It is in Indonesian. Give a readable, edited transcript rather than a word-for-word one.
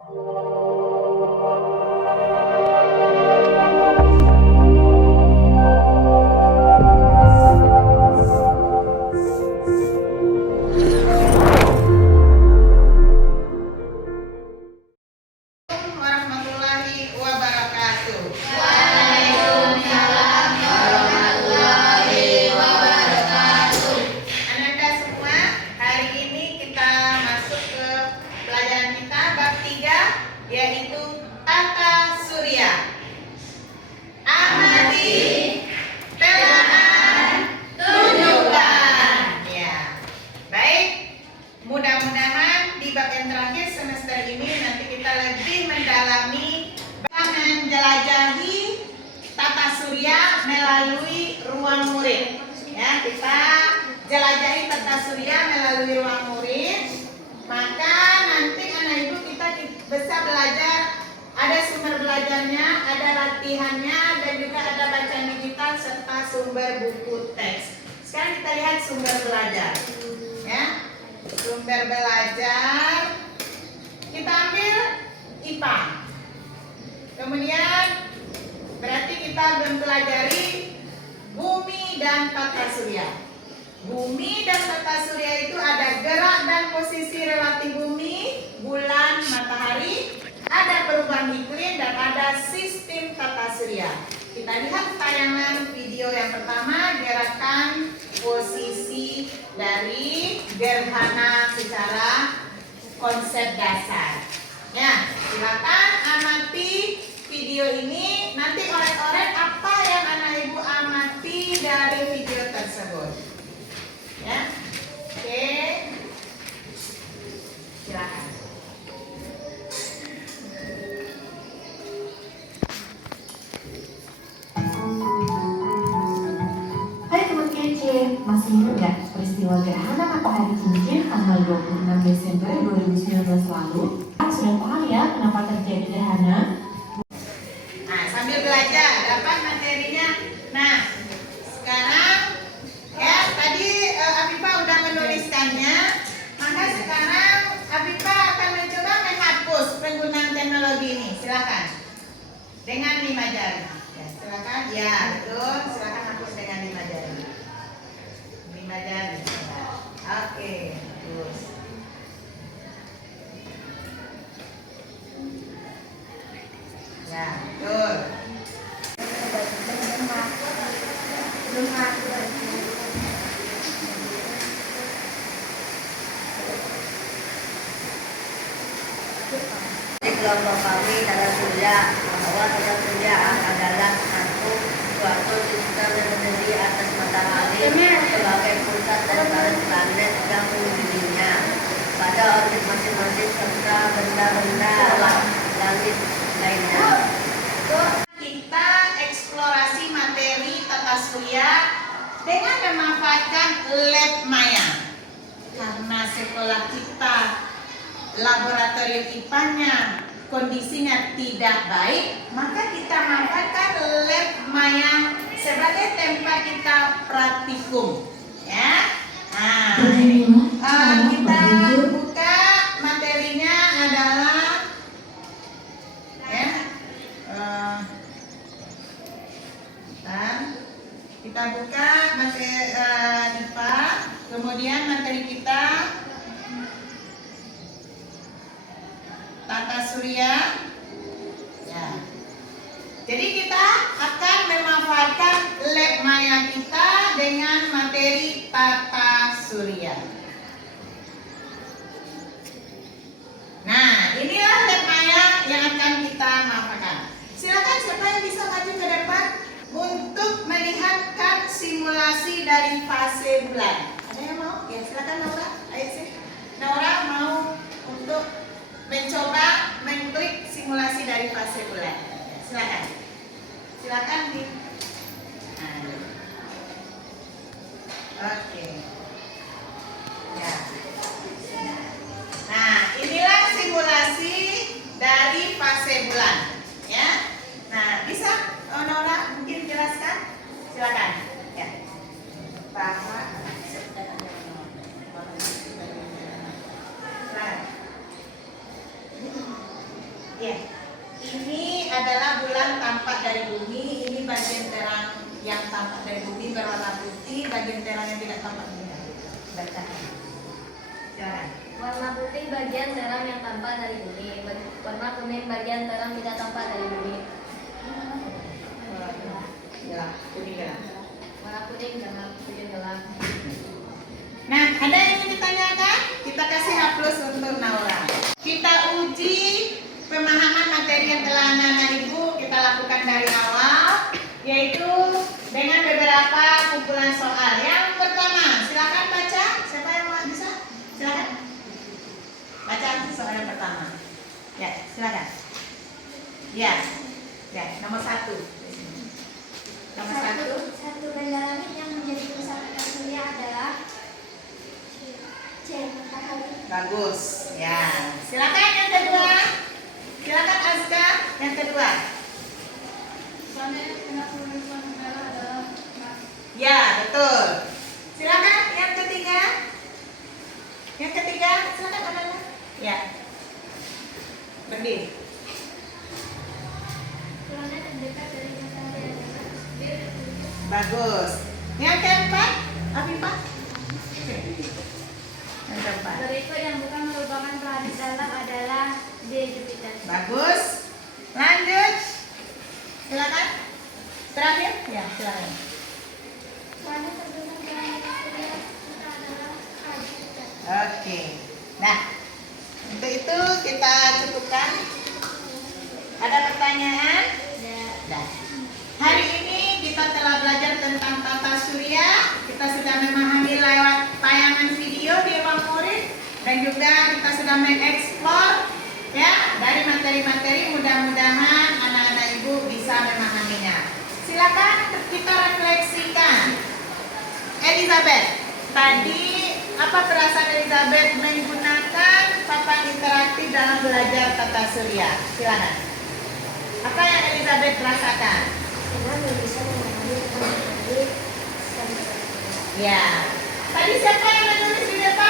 Warahmatullahi wabarakatuh. Waalaikumsalam warahmatullahi wabarakatuh. Ananda semua, hari ini kita masuk ke pelajaran kita bab 3, yaitu tata surya. Amati, telaah, tunjukkan. Ya, baik. Mudah-mudahan di bab yang terakhir semester ini nanti kita lebih mendalami menjelajahi tata surya melalui ruang murid. Ya, kita jelajahi tata surya melalui ruang murid. Maka nanti anak ibu kita bisa belajar, ada sumber belajarnya, ada latihannya, dan juga ada bacaan digital serta sumber buku teks. Sekarang kita lihat sumber belajar. Ya, sumber belajar kita ambil IPA. Kemudian berarti kita mempelajari bumi dan tata surya. Bumi dan tata surya itu ada gerak dan posisi relatif bumi, bulan, matahari, ada perubahan iklim, dan ada sistem tata surya. Kita lihat tayangan video yang pertama, gerakan posisi dari gerhana secara konsep dasar. Ya, silakan amati video ini. Nanti orek-orek apa yang anak ibu amati dari video tersebut. Ya, oke. Silakan. Hai teman kece, masih ingat gak peristiwa gerhana matahari cincin tanggal 26 Desember 2019 lalu? Sudah paham ya kenapa terjadi gerhana? Nah, sambil belajar dapat materinya. Nah, sekarang ya tadi Afifah udah menuliskannya, maka sekarang Afifah akan mencoba menghapus penggunaan teknologi ini. Silakan dengan 5 jari. Ya, silakan. Ya, betul. Silakan hapus dengan 5 jari. 5 jari. Oke, terus. Ya, betul. Di kelompok kami tata surya bahwa tata surya adalah suatu sistem yang berdiri atas matahari sebagai pusat dan planet yang mengelilinginya. Pada orbit masing-masing serta benda-benda langit lainnya. Kita eksplorasi materi tata surya dengan memanfaatkan lab maya. Karena sekolah kita laboratorium IPA-nya kondisinya tidak baik, maka kita manfaatkan lab maya sebagai tempat kita praktikum. Ya, nah, kita buka materinya adalah ya, kita buka materi IPA, kemudian materi kita tata surya. Ya. Jadi kita akan memanfaatkan lab maya kita dengan materi tata surya. Nah, inilah lab maya yang akan kita manfaatkan. Silakan siapa yang bisa maju ke depan untuk melihatkan simulasi dari fase bulan. Ada yang mau? Ya, silakan Naura. Ayo sih. Naura mau untuk mencoba mengklik simulasi dari fase bulan. Ya, silakan. Silakan di. Oke. Ya. Nah, inilah simulasi dari fase bulan. Ya. Nah, bisa Nora mungkin jelaskan? Silakan. Ya. Bahwa silakan. Ya. Ini adalah bulan tampak dari bumi. Ini bagian terang yang tampak dari bumi berwarna putih, bagian terang yang tidak tampak bumi. Baca. Silakan. Warna putih bagian terang yang tampak dari bumi. Warna kuning bagian terang tidak tampak dari bumi. Gelap, kuning gelap. Warna kuning gelap, kuning gelap. Nah, ada yang ingin ditanyakan? Kita kasih H+ untuk Naura. Kita uji pemahaman materi yang telah anak-anak ibu kita lakukan dari awal, yaitu dengan beberapa kumpulan soal. Yang pertama, silakan baca. Siapa yang mau bisa? Silakan. Baca soal yang pertama. Ya, silakan. Ya, ya, nomor 1. Nomor 1. Satu benda langit yang menjadi pusat surya adalah C. Matahari. Bagus. Ya. Silakan yang kedua. Silakan Azka yang kedua. Planet yang berwarna merah adalah Mars. Ya, betul. Silakan yang ketiga. Yang ketiga, silakan anak-anak. Ya. Berdiri. Planet terdekat dari matahari adalah Venus. Bagus. Yang keempat, Afifah. Yang keempat. Berikut yang bukan merupakan planet dalam adalah D. Jupiter. Bagus. Lanjut. Silakan. Terakhir? Ya, silakan. Planet terdekat dari surya kita adalah A. Jupiter. Oke. Nah, untuk itu kita cukupkan. Ada pertanyaan? Nah, hari ini kita telah belajar tentang tata surya. Kita sudah memahami lewat tayangan video di ruang murid dan juga kita sudah mengeksplor ya dari materi-materi. Mudah-mudahan anak-anak ibu bisa memahaminya. Silakan kita refleksikan. Elizabeth, tadi apa perasaan Elizabeth menggunakan papan interaktif dalam belajar tata surya? Silakan. Apa yang Elizabeth rasakan? Karena bisa memahami tentang matahari. Ya. Tadi siapa yang menulis di depan?